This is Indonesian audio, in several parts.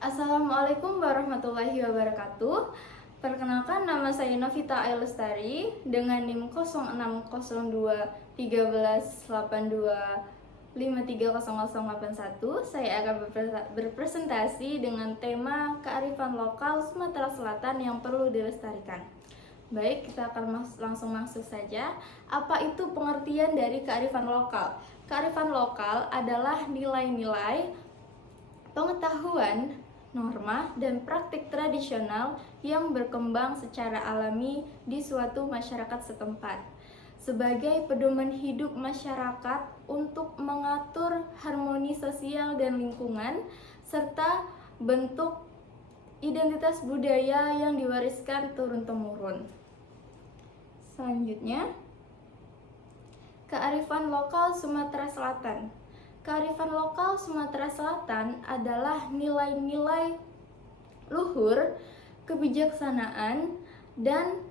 Assalamualaikum warahmatullahi wabarakatuh. Perkenalkan, nama saya Novita Ailestari dengan NIM 06021382530081. Saya akan berpresentasi dengan tema kearifan lokal Sumatera Selatan yang perlu dilestarikan. Baik, kita akan langsung masuk saja. Apa itu pengertian dari kearifan lokal? Kearifan lokal adalah nilai-nilai, pengetahuan, norma, dan praktik tradisional yang berkembang secara alami di suatu masyarakat setempat sebagai pedoman hidup masyarakat untuk mengatur harmoni sosial dan lingkungan, serta bentuk identitas budaya yang diwariskan turun-temurun. Selanjutnya, kearifan lokal Sumatera Selatan. Kearifan lokal Sumatera Selatan adalah nilai-nilai luhur, kebijaksanaan, dan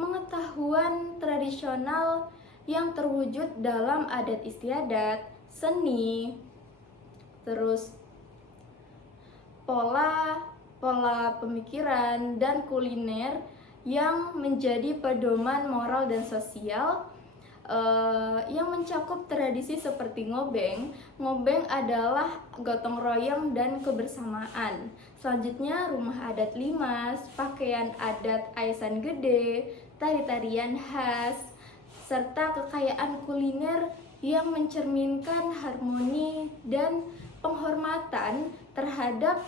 pengetahuan tradisional yang terwujud dalam adat istiadat, seni, terus pola pemikiran, dan kuliner yang menjadi pedoman moral dan sosial yang mencakup tradisi seperti ngobeng. Ngobeng adalah gotong royong dan kebersamaan. Selanjutnya, rumah adat Limas, pakaian adat Aisan Gede, tari-tarian khas, serta kekayaan kuliner yang mencerminkan harmoni dan penghormatan terhadap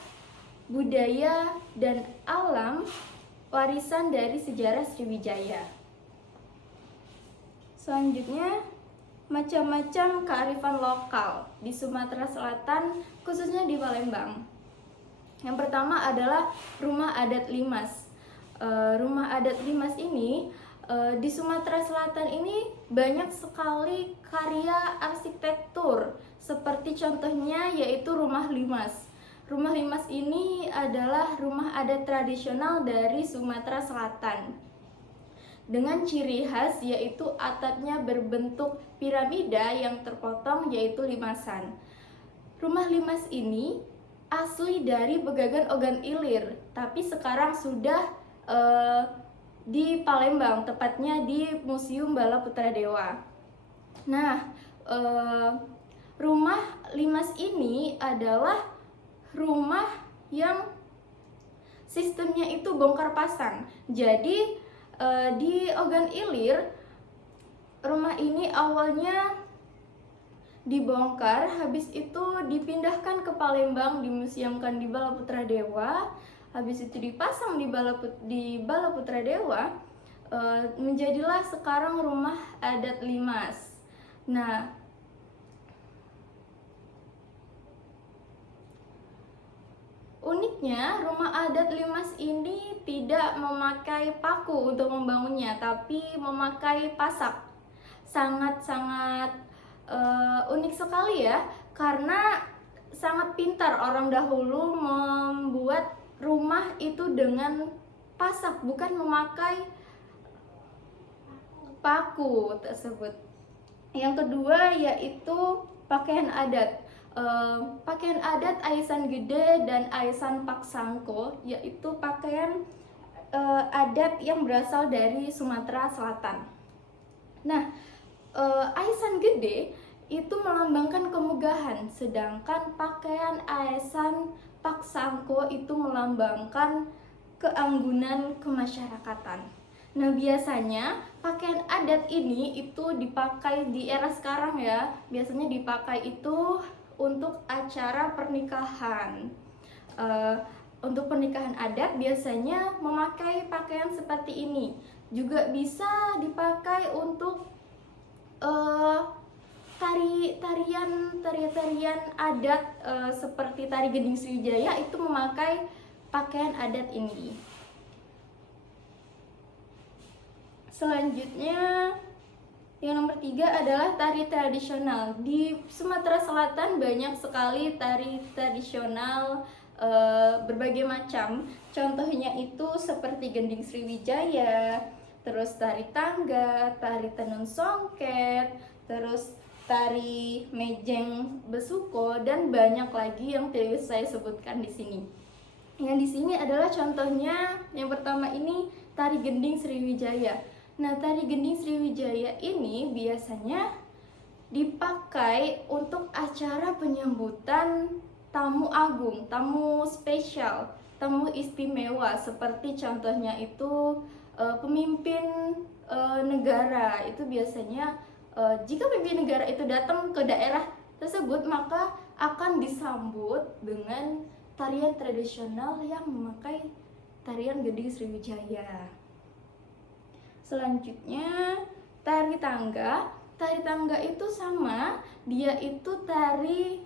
budaya dan alam warisan dari sejarah Sriwijaya. Selanjutnya, macam-macam kearifan lokal di Sumatera Selatan, khususnya di Palembang. Yang pertama adalah rumah adat Limas. Rumah adat Limas ini di Sumatera Selatan ini banyak sekali karya arsitektur, seperti contohnya yaitu rumah Limas. Rumah Limas ini adalah rumah adat tradisional dari Sumatera Selatan dengan ciri khas yaitu atapnya berbentuk piramida yang terpotong yaitu limasan. Rumah Limas ini asli dari Begagan Ogan Ilir, tapi sekarang sudah di Palembang, tepatnya di Museum Bala Putra Dewa. Nah, rumah Limas ini adalah rumah yang sistemnya itu bongkar pasang. Jadi di Ogan Ilir, rumah ini awalnya dibongkar, habis itu dipindahkan ke Palembang, dimuseumkan di Bala Putra Dewa, habis itu dipasang di Bala Putra Dewa, menjadilah sekarang rumah adat Limas. Nah, uniknya, rumah adat Limas ini tidak memakai paku untuk membangunnya, tapi memakai pasak. Sangat-sangat unik sekali ya, karena sangat pintar orang dahulu membuat rumah itu dengan pasak, bukan memakai paku tersebut. Yang kedua yaitu pakaian adat. Pakaian adat Aisan Gede dan Aisan Paksangko, yaitu pakaian adat yang berasal dari Sumatera Selatan. Nah, Aisan Gede itu melambangkan kemegahan, sedangkan pakaian Aisan Paksangko itu melambangkan keanggunan kemasyarakatan. Nah, biasanya pakaian adat ini itu dipakai di era sekarang ya. Biasanya dipakai itu untuk acara pernikahan. Untuk pernikahan adat biasanya memakai pakaian seperti ini. Juga bisa dipakai untuk tarian adat seperti tari Gending Sriwijaya itu memakai pakaian adat ini. Selanjutnya, yang nomor 3 adalah tari tradisional. Di Sumatera Selatan banyak sekali tari tradisional berbagai macam. Contohnya itu seperti Gending Sriwijaya, terus tari tangga, tari tenun songket, terus tari mejeng besuko, dan banyak lagi yang tidak bisa saya sebutkan di sini. Yang di sini adalah contohnya, yang pertama ini tari gending Sriwijaya. Nah, tari gending Sriwijaya ini biasanya dipakai untuk acara penyambutan tamu agung, tamu spesial, tamu istimewa, seperti contohnya itu pemimpin negara. Itu biasanya jika pemimpin negara itu datang ke daerah tersebut, maka akan disambut dengan tarian tradisional yang memakai tarian gending Sriwijaya. Selanjutnya tari tangga. Tari tangga itu sama, dia itu tari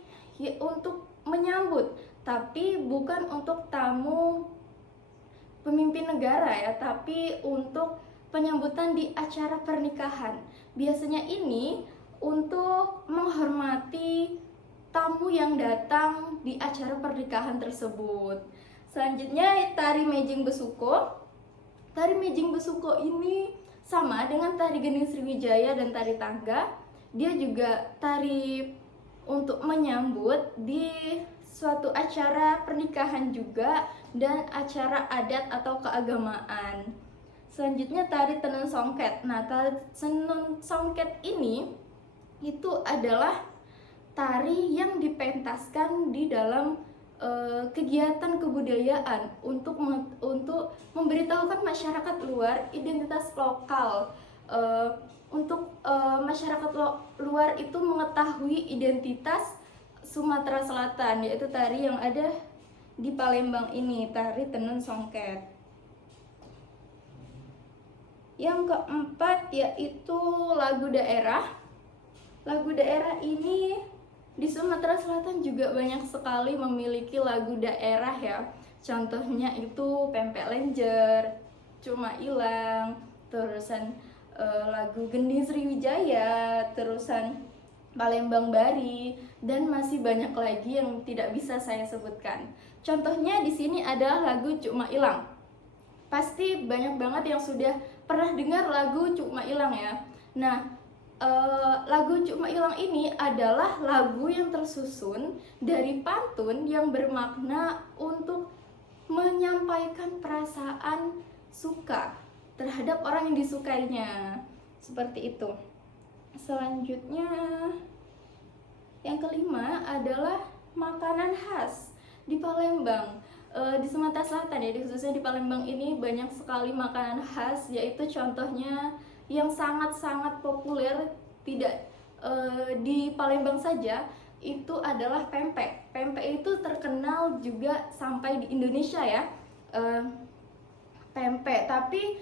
untuk menyambut, tapi bukan untuk tamu pemimpin negara ya, tapi untuk penyambutan di acara pernikahan. Biasanya ini untuk menghormati tamu yang datang di acara pernikahan tersebut. Selanjutnya tari Mejing Besuko. Tari Mejing Besuko ini sama dengan tari gending Sriwijaya dan tari tangga. Dia juga tari untuk menyambut di suatu acara pernikahan juga dan acara adat atau keagamaan. Selanjutnya tari tenun songket. Nah, tari tenun songket ini itu adalah tari yang dipentaskan di dalam kegiatan kebudayaan untuk memberitahukan masyarakat luar identitas lokal, untuk masyarakat luar itu mengetahui identitas Sumatera Selatan, yaitu tari yang ada di Palembang ini, tari tenun songket. Yang keempat yaitu lagu daerah. Lagu daerah ini di Sumatera Selatan juga banyak sekali memiliki lagu daerah ya. Contohnya itu Pempek Lenjer, Cuma Ilang, terusan lagu Gending Sriwijaya, terusan Palembang Bari, dan masih banyak lagi yang tidak bisa saya sebutkan. Contohnya di sini ada lagu Cuma Ilang. Pasti banyak banget yang sudah pernah dengar lagu Cuma Ilang ya. Nah, lagu Cuma Ilang ini adalah lagu yang tersusun dari pantun yang bermakna untuk menyampaikan perasaan suka terhadap orang yang disukainya. Seperti itu. Selanjutnya yang kelima adalah makanan khas di Palembang. Di Sumatera Selatan ya, khususnya di Palembang ini banyak sekali makanan khas, yaitu contohnya yang sangat-sangat populer tidak di Palembang saja, itu adalah pempek. Pempek itu terkenal juga sampai di Indonesia ya, pempek. Tapi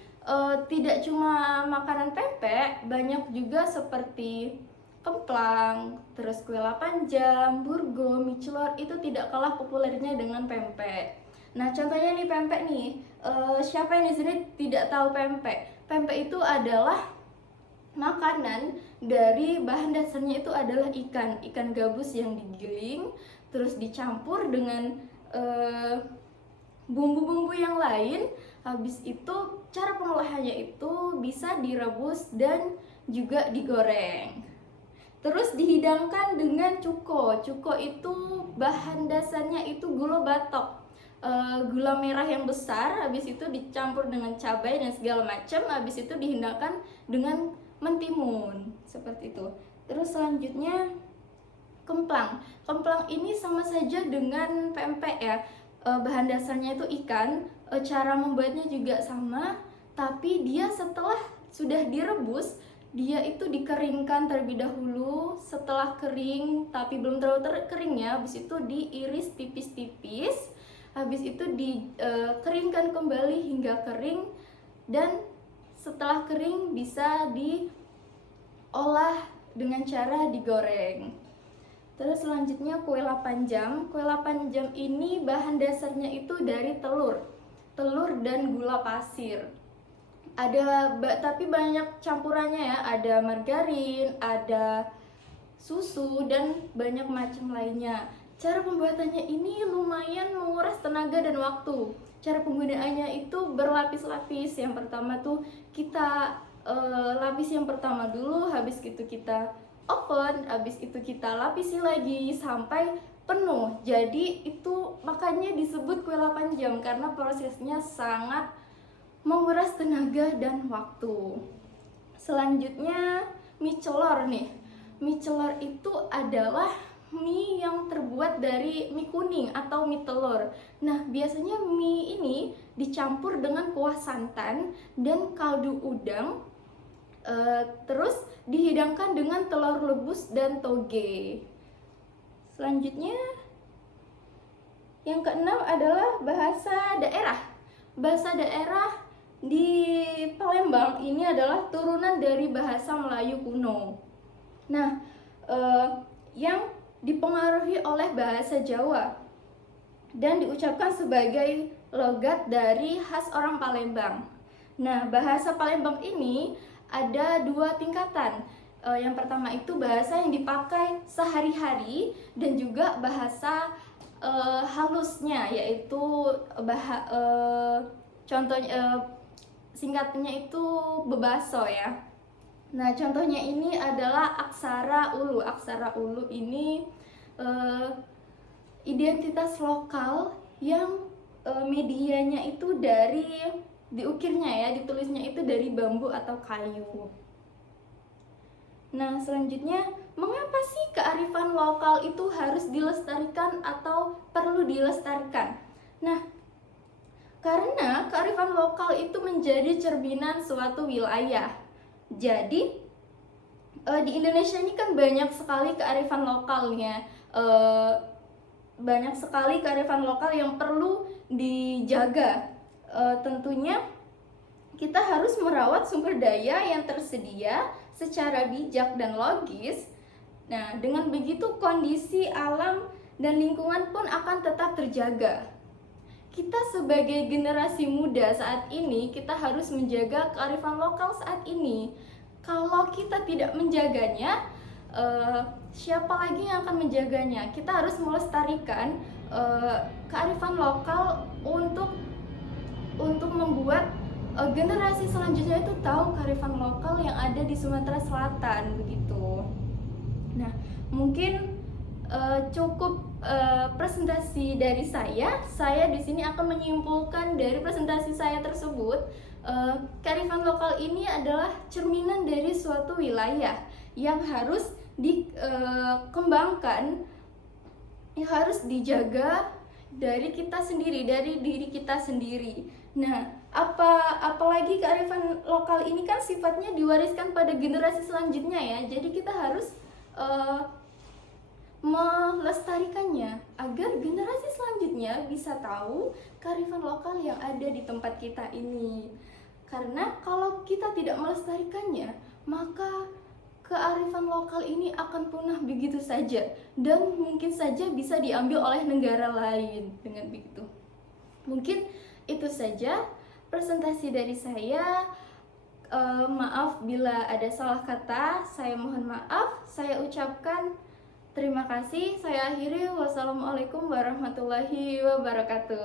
tidak cuma makanan pempek, banyak juga seperti kemplang, terus kue 8 jam, burgo, mie celor, itu tidak kalah populernya dengan pempek. Nah, contohnya nih pempek nih, siapa yang di sini tidak tahu pempek? Pempek itu adalah makanan dari bahan dasarnya itu adalah ikan gabus yang digiling, terus dicampur dengan bumbu-bumbu yang lain. Habis itu cara pengolahannya itu bisa direbus dan juga digoreng. Terus dihidangkan dengan cuko. Cuko itu bahan dasarnya itu gula batok, gula merah yang besar. Habis itu dicampur dengan cabai dan segala macam. Habis itu dihidangkan dengan mentimun, seperti itu. Terus selanjutnya kemplang. Kemplang ini sama saja dengan pempek ya. Bahan dasarnya itu ikan. Cara membuatnya juga sama, tapi dia setelah sudah direbus, dia itu dikeringkan terlebih dahulu. Setelah kering tapi belum terlalu kering ya, habis itu diiris tipis-tipis, habis itu dikeringkan kembali hingga kering, dan setelah kering bisa diolah dengan cara digoreng. Terus selanjutnya kue 8 jam. Kue 8 jam ini bahan dasarnya itu dari telur dan gula pasir. Tapi banyak campurannya ya, ada margarin, ada susu, dan banyak macam lainnya. Cara pembuatannya ini lumayan menguras tenaga dan waktu. Cara penggunaannya itu berlapis-lapis. Yang pertama tuh kita lapis yang pertama dulu, habis itu kita oven, habis itu kita lapisi lagi sampai penuh. Jadi itu makanya disebut kue 8 jam karena prosesnya sangat menguras tenaga dan waktu. Selanjutnya mie celor nih. Mie celor itu adalah mie yang terbuat dari mie kuning atau mie telur. Nah, biasanya mie ini dicampur dengan kuah santan dan kaldu udang, terus dihidangkan dengan telur rebus dan toge. Selanjutnya, yang keenam adalah bahasa daerah. Bahasa daerah di Palembang ini adalah turunan dari bahasa Melayu kuno. Nah, yang dipengaruhi oleh bahasa Jawa dan diucapkan sebagai logat dari khas orang Palembang. Nah, bahasa Palembang ini ada dua tingkatan. Yang pertama itu bahasa yang dipakai sehari-hari dan juga bahasa halusnya, yaitu contohnya singkatnya itu bebaso ya. Nah, contohnya ini adalah aksara ulu. Aksara ulu ini identitas lokal yang medianya itu dari diukirnya ya, ditulisnya itu dari bambu atau kayu. Nah, selanjutnya, mengapa sih kearifan lokal itu harus dilestarikan atau perlu dilestarikan? Nah, karena kearifan lokal itu menjadi cerminan suatu wilayah. Jadi di Indonesia ini kan banyak sekali kearifan lokalnya, banyak sekali kearifan lokal yang perlu dijaga. Tentunya kita harus merawat sumber daya yang tersedia secara bijak dan logis. Nah, dengan begitu kondisi alam dan lingkungan pun akan tetap terjaga. Kita sebagai generasi muda saat ini, kita harus menjaga kearifan lokal saat ini. Kalau kita tidak menjaganya, siapa lagi yang akan menjaganya? Kita harus melestarikan kearifan lokal untuk membuat generasi selanjutnya itu tahu kearifan lokal yang ada di Sumatera Selatan begitu. Nah, mungkin cukup presentasi dari saya. Saya di sini akan menyimpulkan dari presentasi saya tersebut, kearifan lokal ini adalah cerminan dari suatu wilayah yang harus dikembangkan, yang harus dijaga dari kita sendiri, dari diri kita sendiri. Nah, apalagi kearifan lokal ini kan sifatnya diwariskan pada generasi selanjutnya ya. Jadi kita harus melestarikannya agar generasi selanjutnya bisa tahu kearifan lokal yang ada di tempat kita ini. Karena kalau kita tidak melestarikannya, maka kearifan lokal ini akan punah begitu saja dan mungkin saja bisa diambil oleh negara lain dengan begitu. Mungkin itu saja presentasi dari saya. Maaf bila ada salah kata, saya mohon maaf. Saya ucapkan terima kasih. Saya akhiri. Wassalamualaikum warahmatullahi wabarakatuh.